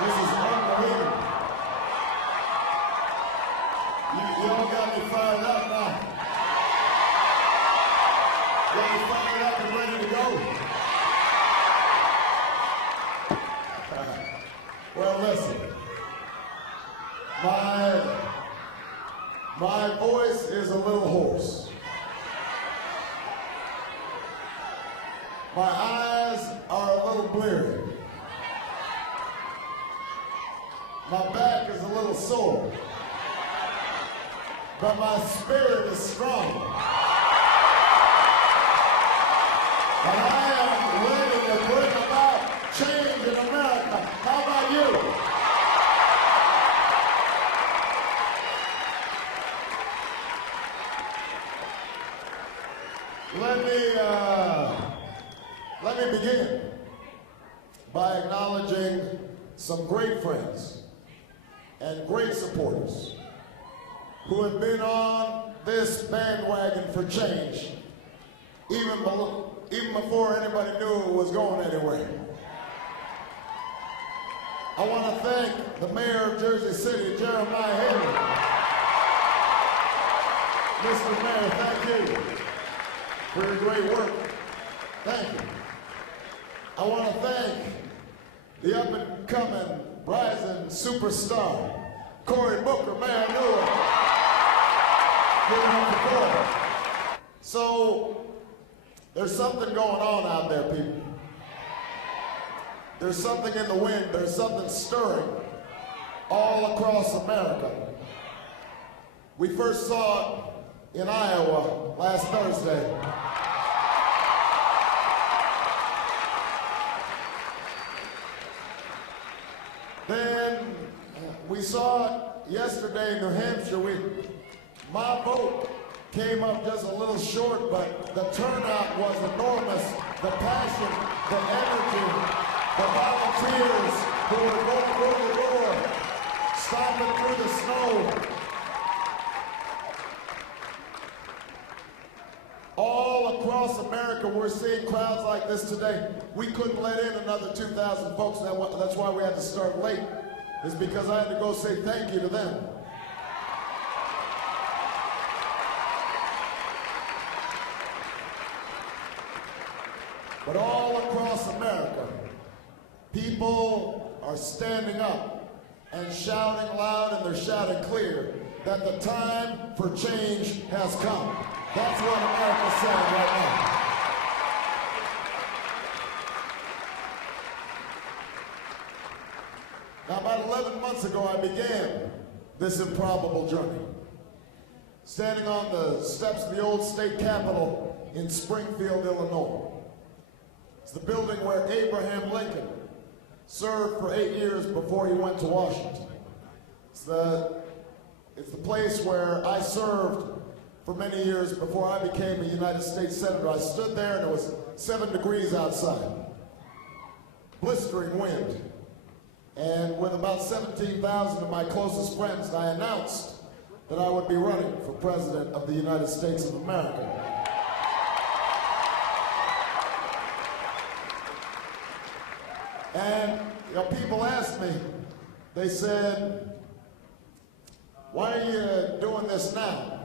This is unbelievable. You all got me fired up now. Got me fired up and ready to go. Well, listen. My voice is a little hoarse. My eyes are a little bleary. My back is a little sore. But my spirit is strong. And I am ready to bring about change in America. How about you? Let me begin by acknowledging some great friends and great supporters who have been on this bandwagon for change even before anybody knew it was going anywhere. I want to thank the mayor of Jersey City, Jeremiah Haley. Mr. Mayor, thank you for your great work. Thank you. I want to thank the up-and-coming, rising superstar, Cory Booker, Mayor Newark. Giving up the call. So, there's something going on out there, people. There's something in the wind. There's something stirring all across America. We first saw it in Iowa last Thursday. Then we saw it yesterday in New Hampshire. My vote came up just a little short, but the turnout was enormous. The passion, the energy, the volunteers who were going door to door, stomping through the snow. All across America, we're seeing crowds like this today. We couldn't let in another 2,000 folks. That's why we had to start late, is because I had to go say thank you to them. But all across America, people are standing up and shouting loud, and they're shouting clear that the time for change has come. That's what America's saying right now. Now, about 11 months ago, I began this improbable journey. Standing on the steps of the old state capitol in Springfield, Illinois. It's the building where Abraham Lincoln served for 8 years before he went to Washington. It's the place where I served for many years before I became a United States Senator. I stood there and it was 7 degrees outside, blistering wind. And with about 17,000 of my closest friends, I announced that I would be running for President of the United States of America. And people asked me, they said, why are you doing this now?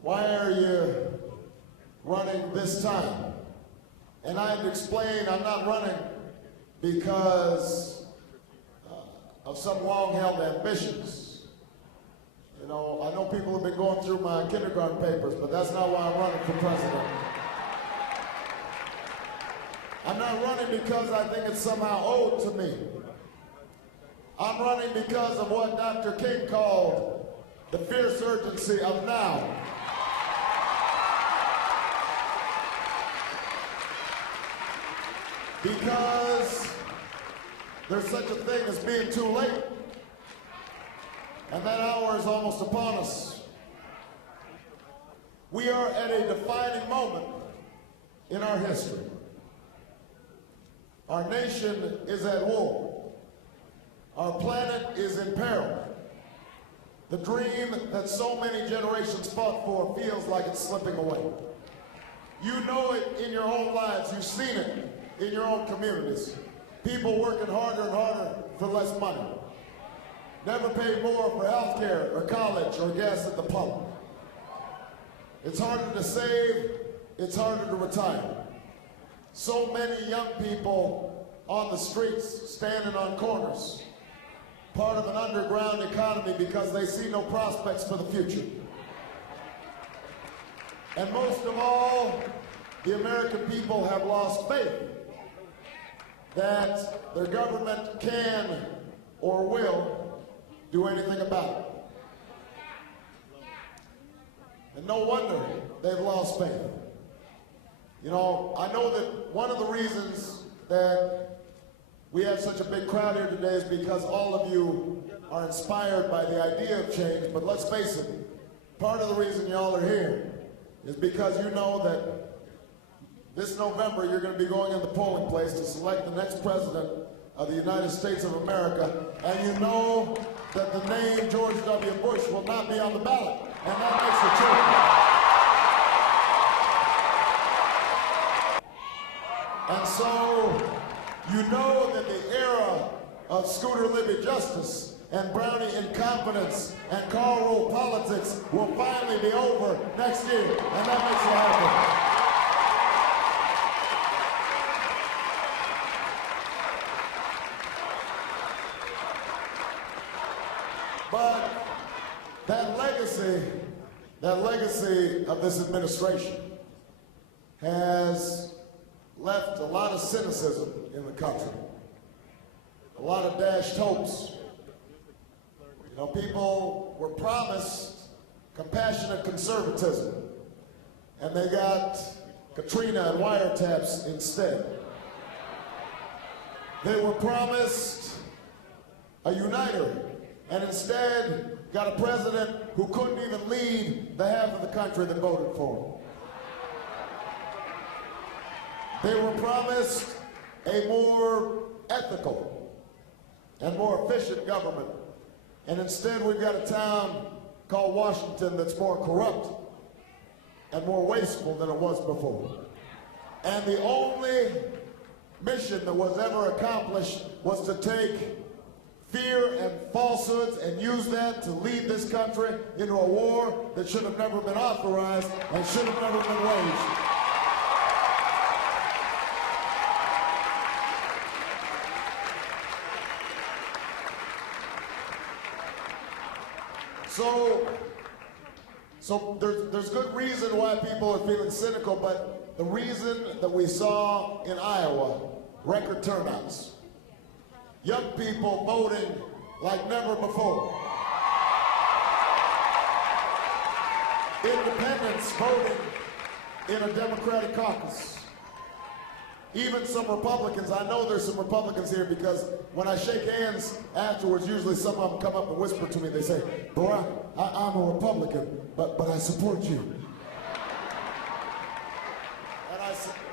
Why are you running this time? And I had to explain, I'm not running because of some long-held ambitions. You know, I know people have been going through my kindergarten papers, but that's not why I'm running for president. I'm not running because I think it's somehow owed to me. I'm running because of what Dr. King called the fierce urgency of now. Because there's such a thing as being too late. And that hour is almost upon us. We are at a defining moment in our history. Our nation is at war. Our planet is in peril. The dream that so many generations fought for feels like it's slipping away. You know it in your own lives. You've seen it in your own communities. People working harder and harder for less money. Never paid more for health care or college or gas at the pump. It's harder to save, it's harder to retire. So many young people on the streets, standing on corners, part of an underground economy because they see no prospects for the future. And most of all, the American people have lost faith that their government can or will do anything about it. And no wonder they've lost faith. You know, I know that one of the reasons that we have such a big crowd here today is because all of you are inspired by the idea of change, but let's face it, part of the reason y'all are here is because you know that this November you're going to be going in the polling place to select the next president of the United States of America, and you know that the name George W. Bush will not be on the ballot, and that makes the truth. And so, you know that the era of Scooter Libby justice and Brownie incompetence and car roll politics will finally be over next year, and that makes you happy. But that legacy of this administration has left a lot of cynicism in the country, a lot of dashed hopes. You know, people were promised compassionate conservatism, and they got Katrina and wiretaps instead. They were promised a uniter, and instead got a president who couldn't even lead the half of the country that voted for him. They were promised a more ethical and more efficient government, and instead we've got a town called Washington that's more corrupt and more wasteful than it was before. And the only mission that was ever accomplished was to take fear and falsehoods and use that to lead this country into a war that should have never been authorized and should have never been waged. So there's good reason why people are feeling cynical, but the reason that we saw in Iowa record turnouts, young people voting like never before, independents voting in a Democratic caucus, even some Republicans. I know there's some Republicans here because when I shake hands afterwards, usually some of them come up and whisper to me. They say, "Bro, I'm a Republican, but I support you."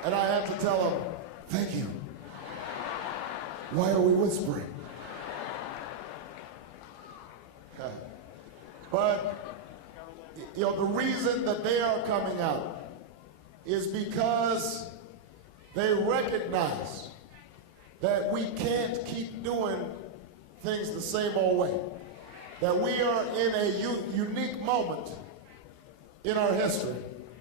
And I have to tell them, "Thank you. Why are we whispering?" But, you know, the reason that they are coming out is because they recognize that we can't keep doing things the same old way. That we are in a unique moment in our history.